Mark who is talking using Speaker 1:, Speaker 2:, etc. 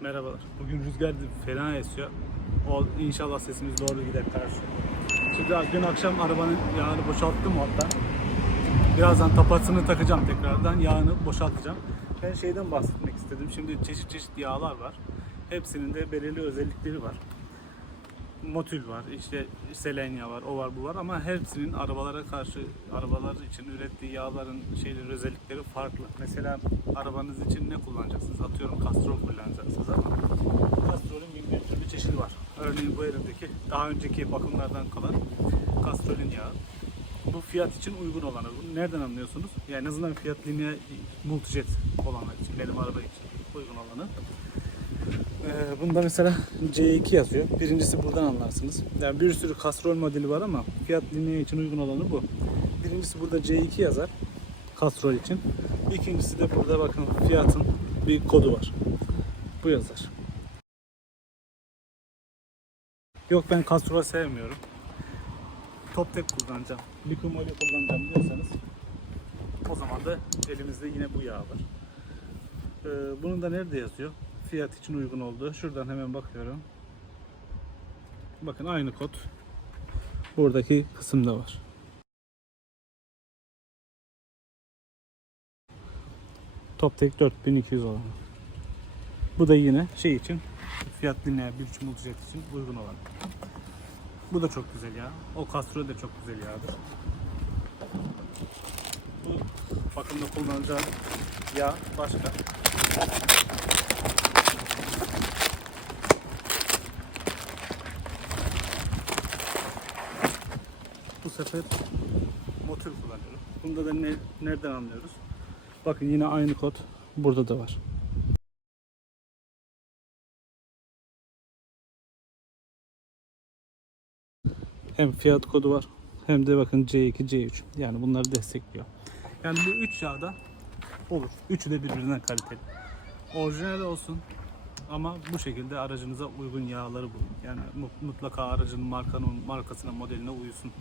Speaker 1: Merhabalar. Bugün rüzgar fena esiyor. O inşallah sesimiz doğru gider karşı. Şimdi dün akşam arabanın yağını boşalttım hatta. Birazdan tapasını takacağım tekrardan. Yağını boşaltacağım. Ben şeyden bahsetmek istedim. Şimdi çeşit çeşit yağlar var. Hepsinin de belirli özellikleri var. Motul var, işte selenya var, o var, bu var ama hepsinin arabalara karşı, arabalar için ürettiği yağların şeyleri, özellikleri farklı. Mesela arabanız için ne kullanacaksınız? Atıyorum kastrol kullanacaksınız ama kastrolün bin bir türlü çeşidi var. Örneğin bu elimdeki daha önceki bakımlardan kalan kastrolün yağı. Bu fiyat için uygun olanı. Bunu nereden anlıyorsunuz? Yani en azından fiyat linea multijet olanlar için, benim araba için uygun olanı. Ee, bunda mesela C2 yazıyor. Birincisi buradan anlarsınız. Yani bir sürü kastrol modeli var ama fiyat lineye için uygun olanı bu. Birincisi burada C2 yazar. Kastrol için. İkincisi de burada bakın fiyatın bir kodu var. Bu yazar. Yok ben kastrol sevmiyorum. Top tek kullanacağım. Liquid moly kullanacağım diyorsanız o zaman da elimizde yine bu yağ var. Ee, bunun da nerede yazıyor? Fiyat için uygun olduğu. Şuradan hemen bakıyorum. Bakın aynı kod. Buradaki kısımda var. Toptek 4200 olan. Bu da yine şey için fiyat dinleyen bir multijet için uygun olan. Bu da çok güzel ya. O Castro da çok güzel yağdır. Bu bakımda kullanacağı yağ başka. Bu sefer motor kullanıyorum. Bunda da ne, nereden anlıyoruz? Bakın yine aynı kod burada da var. Hem fiyat kodu var hem de bakın C2, C3. Yani bunları destekliyor. Yani bu üç yağda olur. Üçü de birbirinden kaliteli. Orijinal olsun ama bu şekilde aracınıza uygun yağları bulun. Yani mu- mutlaka aracın markanın markasına, modeline uysun.